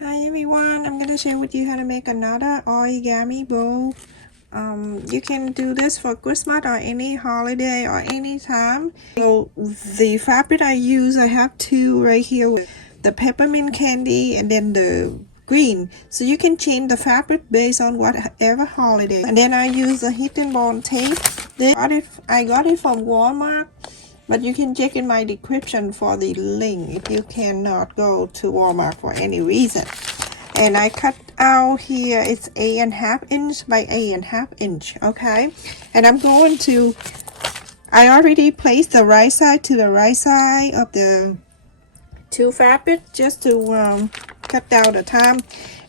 Hi everyone, I'm going to share with you how to make another origami bow. You can do this for Christmas or any holiday or any time. So the fabric I use, I have two right here with the peppermint candy and then the green. So you can change the fabric based on whatever holiday. And then I use the N Bond tape. I got it from Walmart. But you can check in my description for the link if you cannot go to Walmart for any reason. And I cut out here, it's 8.5 inch by 8.5 inch, okay? And I'm going to, I already placed the right side to the right side of the two fabric just to cut down the time.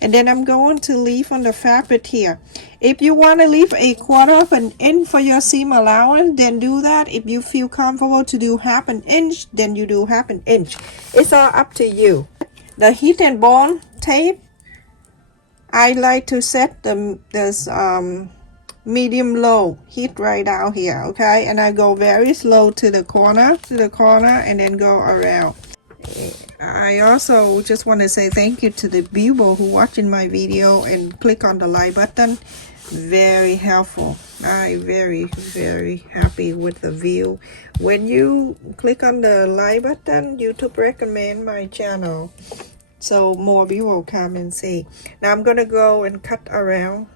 And then I'm going to leave on the fabric here. If you want to leave a 1/4 of an inch for your seam allowance, then do that. If you feel comfortable to do 1/2 inch, then you do 1/2 inch. It's all up to you. The N Bond tape, I like to set this medium low heat right down here, okay? And I go very slow to the corner and then go around. I also just want to say thank you to the people who watching my video and click on the like button. Very helpful. I'm very happy with the view. When you click on the like button, YouTube recommend my channel so more people come and see. Now I'm gonna go and cut around.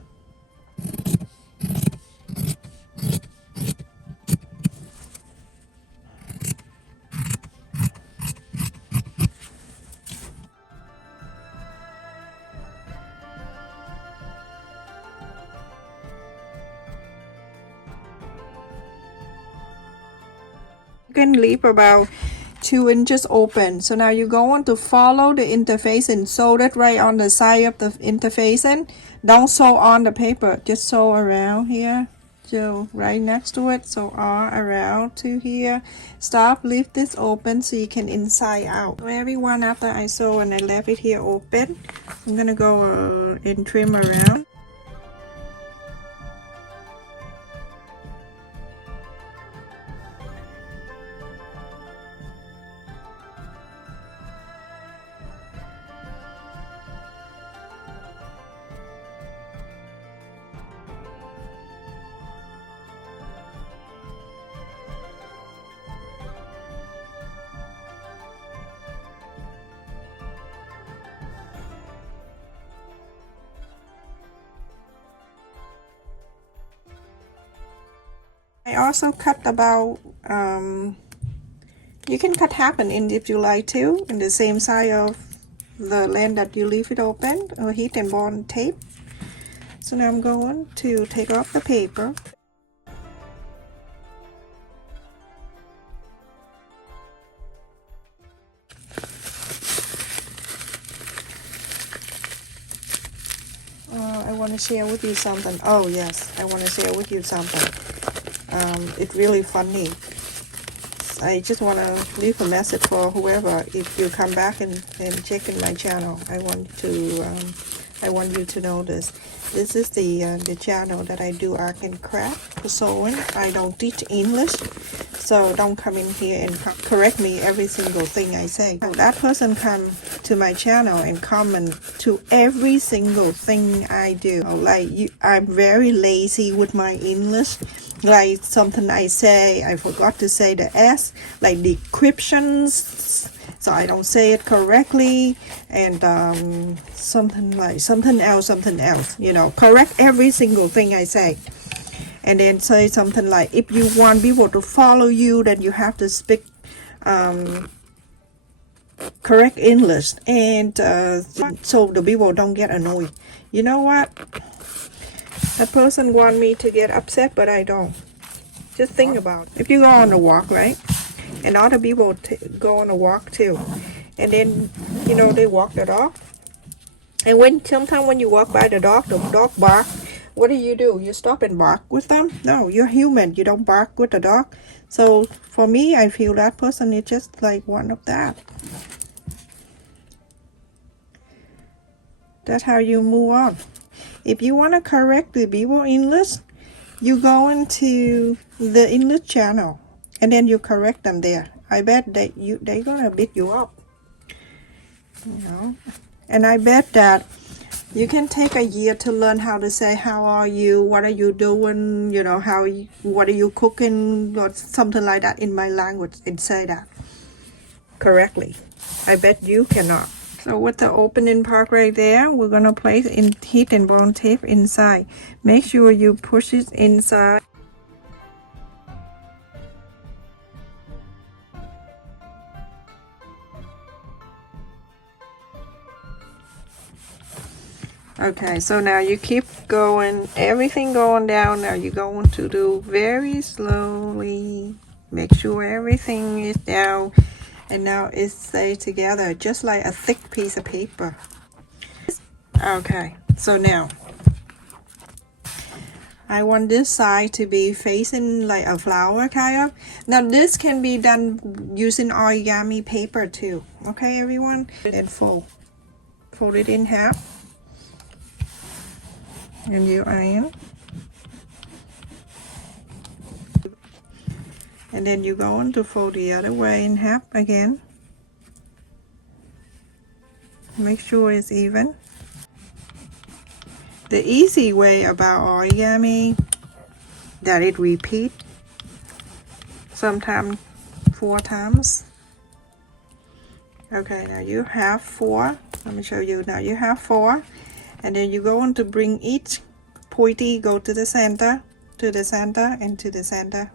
You can leave about 2 inches open. So now you're going to follow the interface and sew it right on the side of the interface. And don't sew on the paper, just sew around here. So right next to it, so all around to here. Stop, leave this open so you can inside out. So everyone, after I sew and I left it here open, I'm gonna go and trim around. I also cut about, you can cut 1/2 inch if you like to, in the same side of the length that you leave it open, or N Bond tape. So now I'm going to take off the paper. I want to share with you something. Oh yes, I want to share with you something. It's really funny. I just want to leave a message for whoever. If you come back and check in my channel, I want you to know this. This is the channel that I do art and craft for sewing. I don't teach English, so don't come in here and correct me every single thing I say. That person come to my channel and comment to every single thing I do. Like I'm very lazy with my English. Like something I say, I forgot to say the S, like decryptions, so I don't say it correctly, and something else, you know, correct every single thing I say. And then say something like, if you want people to follow you, then you have to speak correct English, and so the people don't get annoyed. You know what? That person want me to get upset, but I don't. Just think about it. If you go on a walk, right? And other people go on a walk too. And then, you know, they walk the dog. And sometimes when you walk by the dog bark. What do? You stop and bark with them? No, you're human. You don't bark with the dog. So for me, I feel that person is just like one of that. That's how you move on. If you want to correct the people English, you go into the English channel and then you correct them there. I bet they're gonna beat you up. You know, And I bet that you can take a year to learn how to say how are you, what are you doing, you know, what are you cooking, or something like that in my language, and say that correctly. I bet you cannot. So with the opening part right there, we're gonna place in heat and bond tape inside. Make sure you push it inside. Okay, so now you keep going, everything going down. Now you're going to do very slowly. Make sure everything is down, and now it's stay together just like a thick piece of paper. Okay, so now I want this side to be facing like a flower kind of. Now this can be done using origami paper too. Okay, everyone, and fold it in half. And you iron, and then you're going to fold the other way in half again. Make sure it's even. The easy way about origami that it repeat sometimes 4 times. Okay, now you have 4. Let me show you. Now you have 4. And then you're going to bring each pointy, go to the center, and to the center.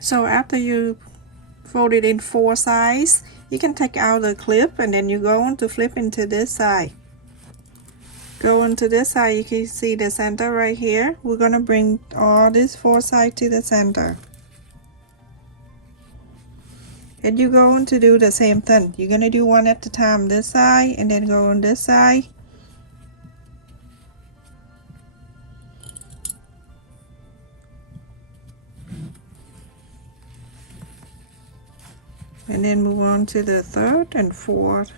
So after you fold it in 4 sides, you can take out the clip, and then you go on to flip into this side. Go into this side, you can see the center right here. We're gonna bring all these 4 sides to the center. And you're going to do the same thing. You're gonna do one at a time, this side, and then go on this side. And then move on to the 3rd and 4th.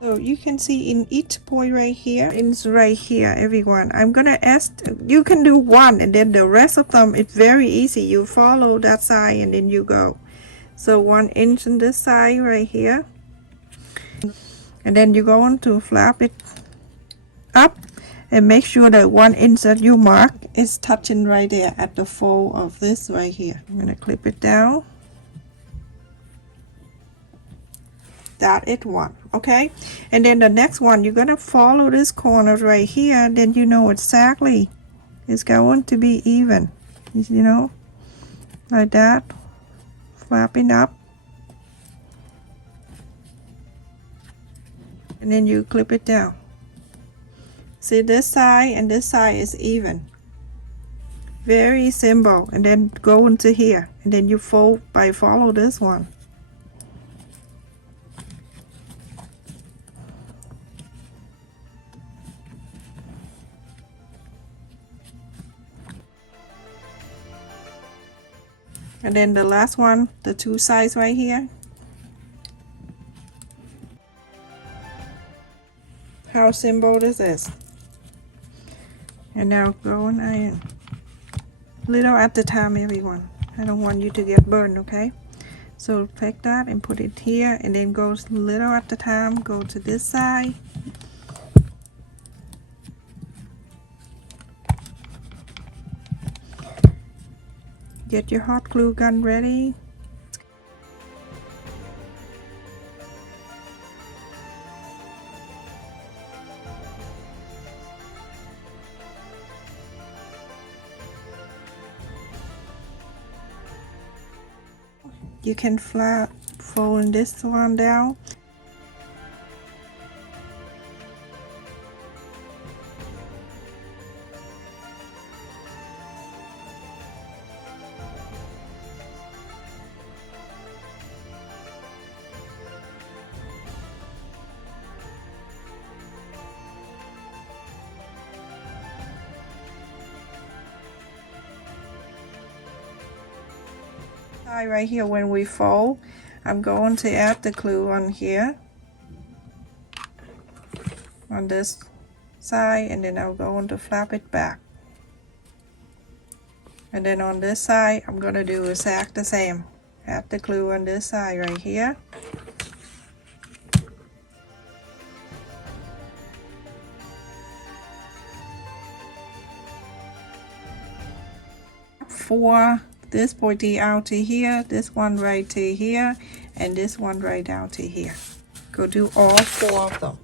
So you can see in each point right here, it's right here, everyone. I'm gonna ask, you can do one, and then the rest of them, it's very easy. You follow that side and then you go. So 1 inch on this side right here, and then you're going to flap it up and make sure that 1 inch that you mark is touching right there at the fold of this right here. I'm gonna clip it down. That it one. Okay, and then the next one, you're gonna follow this corner right here, then you know exactly it's going to be even, you know, like that, flapping up, and then you clip it down. See, this side and this side is even, very simple. And then go into here, and then you fold by follow this one. And then the last one, the 2 sides right here. How simple this is. And now go and iron. Little at a time, everyone. I don't want you to get burned, okay? So take that and put it here, and then go little at a time. Go to this side. Get your hot glue gun ready. You can flat fold this one down. Right here, when we fold, I'm going to add the glue on here on this side, and then I'm going to flap it back, and then on this side I'm going to do exactly the same. Add the glue on this side right here. For this pointy out to here, this one right to here, and this one right down to here. Go do all 4 of them.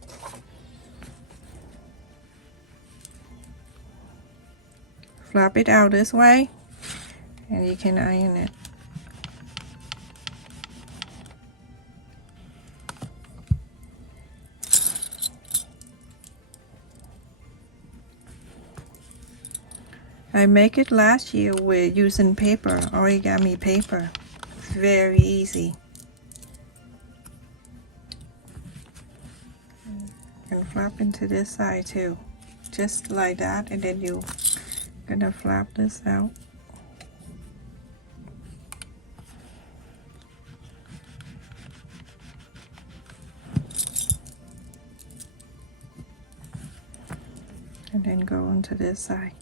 Flap it out this way, and you can iron it. I make it last year with using paper, origami paper. It's very easy. And flap into this side too, just like that, and then you're gonna flap this out. And then go onto this side.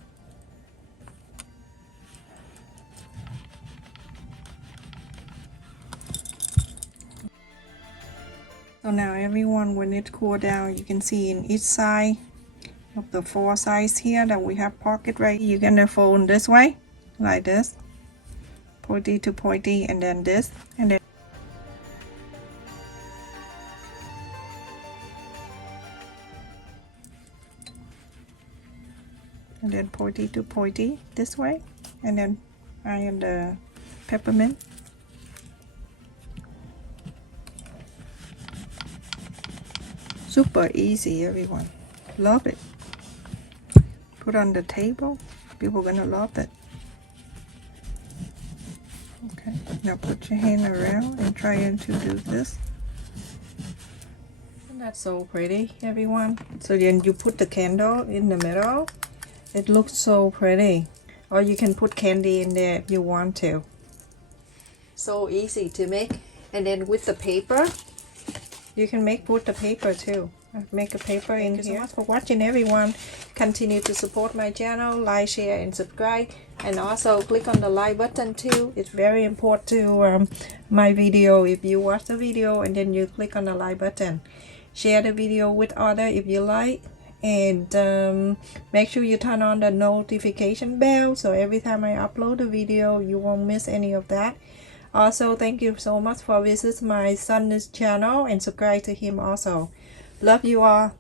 So now everyone, when it cool down, you can see in each side of the 4 sides here that we have pocket right. You're gonna fold this way, like this, pointy to pointy, and then this, and then pointy to pointy this way, and then iron the peppermint. Super easy, everyone. Love it. Put on the table. People gonna love it. Okay, now put your hand around and try to do this. Isn't that so pretty, everyone? So then you put the candle in the middle. It looks so pretty. Or you can put candy in there if you want to. So easy to make. And then with the paper, you can put the paper too. Make a paper in here. Thank you so much for watching, everyone. Continue to support my channel, like, share, and subscribe. And also click on the like button too. It's very important to my video. If you watch the video and then you click on the like button, share the video with others if you like. And make sure you turn on the notification bell, so every time I upload a video you won't miss any of that. Also, thank you so much for visiting my son's channel and subscribe to him also. Love you all.